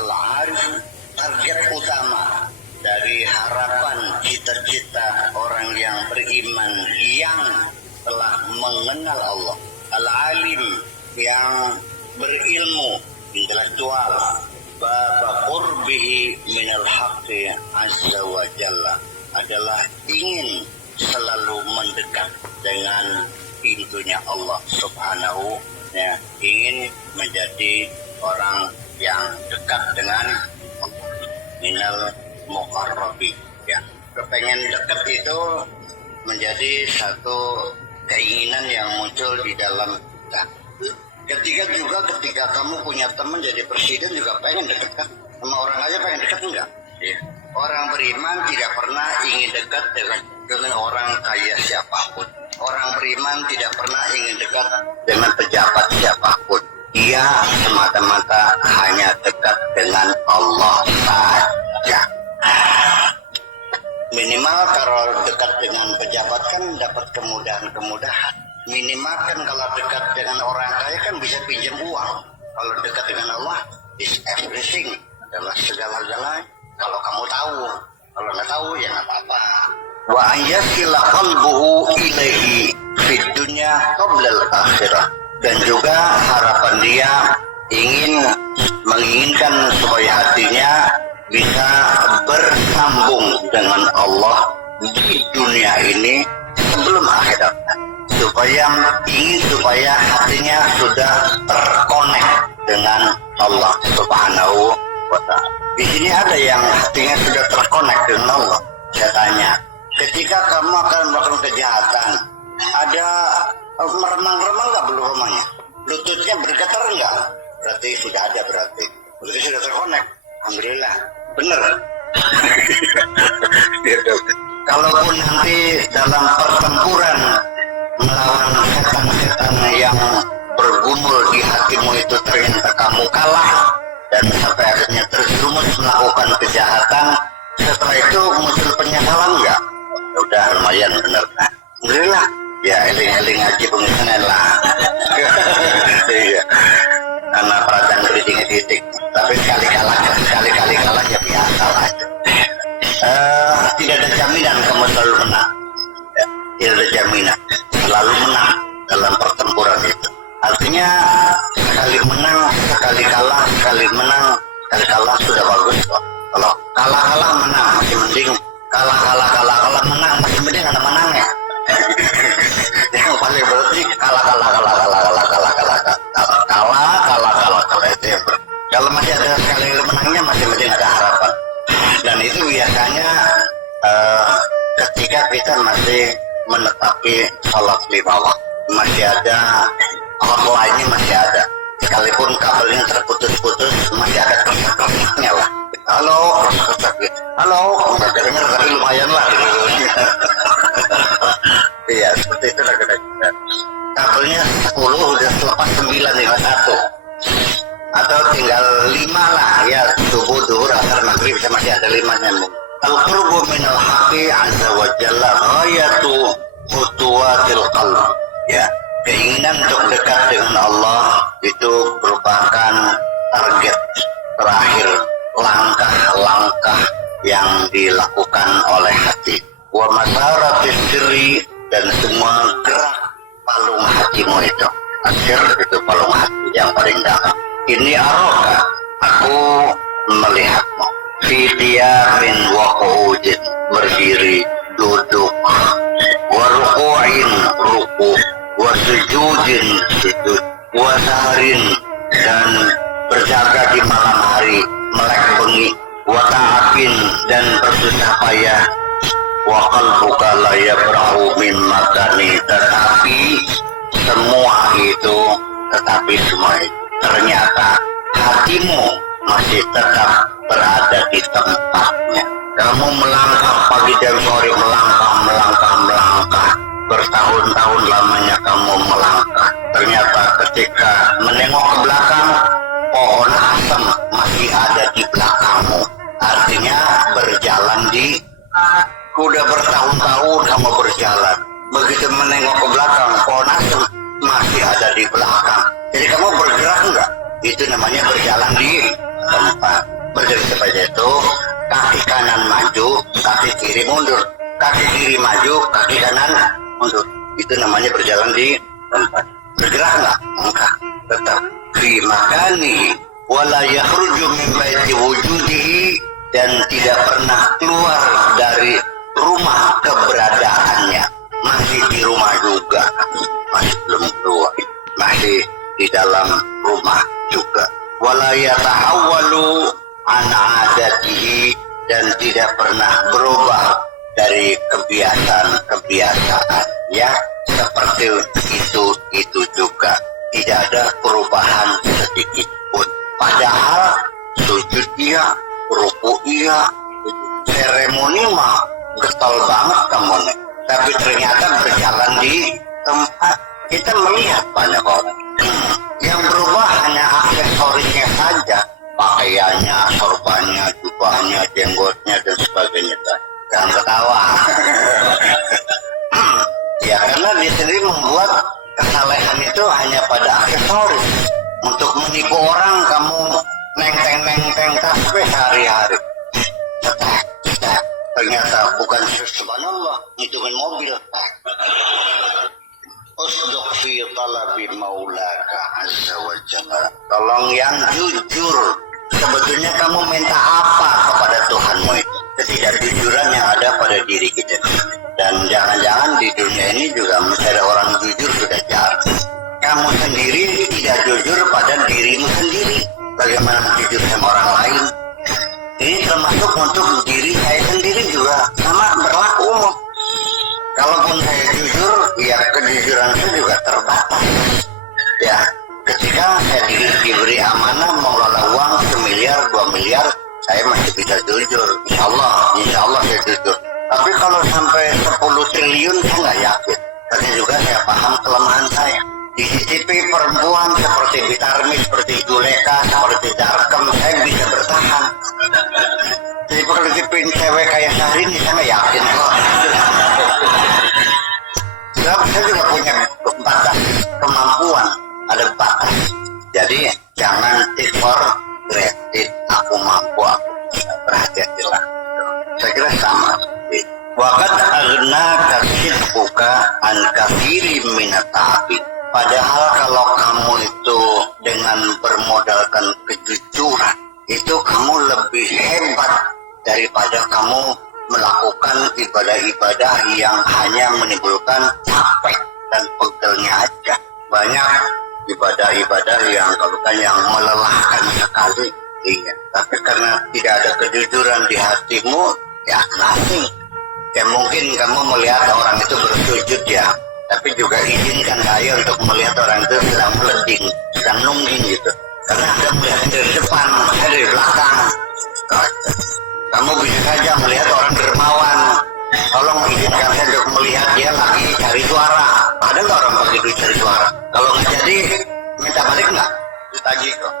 Al-alim, target utama dari harapan cita-cita orang yang beriman yang telah mengenal Allah. Al-alim yang berilmu, intelektual, baba qurbihi minal haqqi azza wa jalla, adalah ingin selalu mendekat dengan pintunya Allah subhanahu, ya, ingin menjadi orang yang dekat dengan Allah. Minal muqarrabi, ya, kepengen dekat itu menjadi satu keinginan yang muncul di dalam kita. Ketika kamu punya teman jadi presiden juga pengen dekat kan? Sama orang aja pengen dekat enggak? Ya. Orang beriman tidak pernah ingin dekat dengan orang kaya siapapun. Orang beriman tidak pernah ingin dekat dengan pejabat siapapun. Dia semata-mata hanya dekat dengan Allah saja. Minimal kalau dekat dengan pejabat kan dapat kemudahan-kemudahan. Minimal kan kalau dekat dengan orang kaya kan bisa pinjam uang. Kalau dekat dengan Allah, is everything, adalah segala-galanya. Kalau kamu tahu, kalau nggak tahu ya nggak apa-apa. Wa ayyasila qalbuhu ilaihi fid dunya qabla al-akhirah. Dan juga harapan dia menginginkan supaya hatinya bisa bersambung dengan Allah di dunia ini sebelum akhirat. Supaya hatinya sudah terkonek dengan Allah subhanahu wa ta'ala. Di sini ada yang hatinya sudah terkonek dengan Allah. Saya tanya, ketika kamu akan melakukan kejahatan, ada meremang-remang nggak bulu rumahnya? Lututnya bergetar nggak? Berarti sudah ada, berarti sudah terkonek. Alhamdulillah, bener. Kalaupun nanti dalam pertempuran melawan setan-setan yang bergumul di hatimu itu ternyata kamu kalah dan sampai akhirnya terjerumus melakukan kejahatan, setelah itu muncul penyesalan nggak? Udah lumayan bener kan? Alhamdulillah. Ya eling-eling aja pengisanan lah. Iya. Karena perasaan keritingnya titik. Tapi sekali-kali kalah ya biasa lah. Tidak ada jaminan kamu selalu menang. Ya, tidak ada jaminan selalu menang dalam pertempuran itu. Artinya sekali menang, sekali kalah, sekali menang, sekali kalah sudah bagus kok. Kalau kalah menang masih mending. Kalah menang masih mending ada menangnya. Yang paling berarti kalah itu yang kalau masih ada sekali menangnya masih mending ada harapan. Dan itu biasanya ketika kita masih menetapi sholat lima waktu, masih ada lainnya, masih ada, sekalipun kabelnya terputus-putus masih ada kesak-kesaknya lah. Halo, nggak kedengar tapi lumayan lah. Iya, seperti itu lah kira-kira. Kabelnya 10 udah selepas 9 tinggal 1 atau tinggal 5 lah ya, subuh, duhur, asar, maghrib masih ada 5 nyambung. Al-qurbu minal haqqi azza wa jalla ghayatu khutuwatil qalb. Ya, keinginan untuk dekat dengan Allah itu merupakan target terakhir, langkah-langkah yang dilakukan oleh hati. Wa masaratis sirri, dan semua gerak palung hatimu itu. Asir itu palung hati yang paling dalam. Ini aroka, aku melihatmu. Fi qiyamin wa qu'udin, berdiri, duduk, wa ruku'in, ruku', wa sujudin, sujud, wa saharin, dan berjaga di malam hari, melek bengi, wa ta'afin, dan bersusah payah, wa qalbuka la yabrahu min makani, tetapi semua itu ternyata hatimu masih tetap berada di tempatnya. Kamu melangkah pagi dan sore, melangkah, bertahun-tahun lamanya kamu melangkah. Ternyata ketika menengok ke belakang, pohon asem masih ada di belakangmu. Artinya berjalan udah bertahun-tahun kamu berjalan. Begitu menengok ke belakang, pohon asem masih ada di belakang. Jadi kamu bergerak enggak? Itu namanya berjalan di tempat. nampak. Berdiri seperti itu, kaki kanan maju, kaki kiri mundur, kaki kiri maju, kaki kanan mundur. Itu namanya berjalan di tempat. Bergerak nggak? Enggak. Tetap fi makani wala yakhruju min baiti wujudihi, dan tidak pernah keluar dari rumah keberadaannya. Masih di rumah juga, masih belum keluar, masih di dalam rumah juga. Wala yatahawwalu an adatihi, dan tidak pernah berubah dari kebiasaan-kebiasaan, ya, seperti itu juga tidak ada perubahan sedikit pun. Padahal sujud iya, ruku iya, seremoni mah getol banget kamu nih. Tapi ternyata berjalan di tempat, kita melihat banyak orang yang berubah hanya aksesorisnya saja, pakaiannya, sorbannya, jubahnya, jenggotnya, dan sebagainya. Jangan ketawa. Ya, karena dia sendiri membuat kesalehan itu hanya pada aksesoris. Untuk menipu orang, kamu neng-teng tasbih sehari-hari. Ternyata bukan subhanallah, hitungan mobil. Usduq fi talabi maulaka azza wa jalla. Tolong yang jujur. Sebetulnya kamu minta apa kepada Tuhanmu itu? Ketidakjujuran yang ada pada diri kita. Dan jangan-jangan di dunia ini juga mencari orang jujur sudah jarang. Kamu sendiri tidak jujur pada dirimu sendiri. Bagaimana jujur sama orang lain? Ini termasuk untuk diri saya sendiri juga sama berlaku umum. Kalaupun saya jujur, ya kejujuran saya juga terbatas. Ya, ketika saya diberi amanah mengelola uang 1 miliar, 2 miliar, saya masih bisa jujur. Insya Allah saya jujur. Tapi kalau sampai 10 triliun saya nggak yakin. Karena juga saya paham kelemahan saya. Disisipi perempuan seperti Bitarmi, seperti Juleka, seperti Darkem, saya bisa bertahan. Jadi kalau disipin cewek kayak Syahrini, saya nggak yakin kok. Sebab saya juga punya batas kemampuan, ada batas. Jadi jangan granted, aku mampu, aku bisa. Berhati-hatilah. Saya kira sama. Waqad aghnaka sidquka an katsiri minat ta'abid. Padahal kalau kamu itu dengan bermodalkan kejujuran, itu kamu lebih hebat daripada kamu melakukan ibadah-ibadah yang hanya menimbulkan capek dan pegelnya aja. Banyak ibadah-ibadah yang yang melelahkan sekali. Iya. Tapi karena tidak ada kejujuran di hatimu, ya nothing. Ya mungkin kamu melihat orang itu bersujud ya, tapi juga izinkan saya untuk melihat orang itu sedang meleding, sedang nungging gitu. Karena Anda melihat dari depan, saya dari belakang. Kamu bisa saja melihat orang dermawan. Tolong izinkan saya untuk melihat dia lagi cari suara. Ada nggak orang begitu cari suara? Kalau nggak jadi, minta balik nggak? Ditagih kok.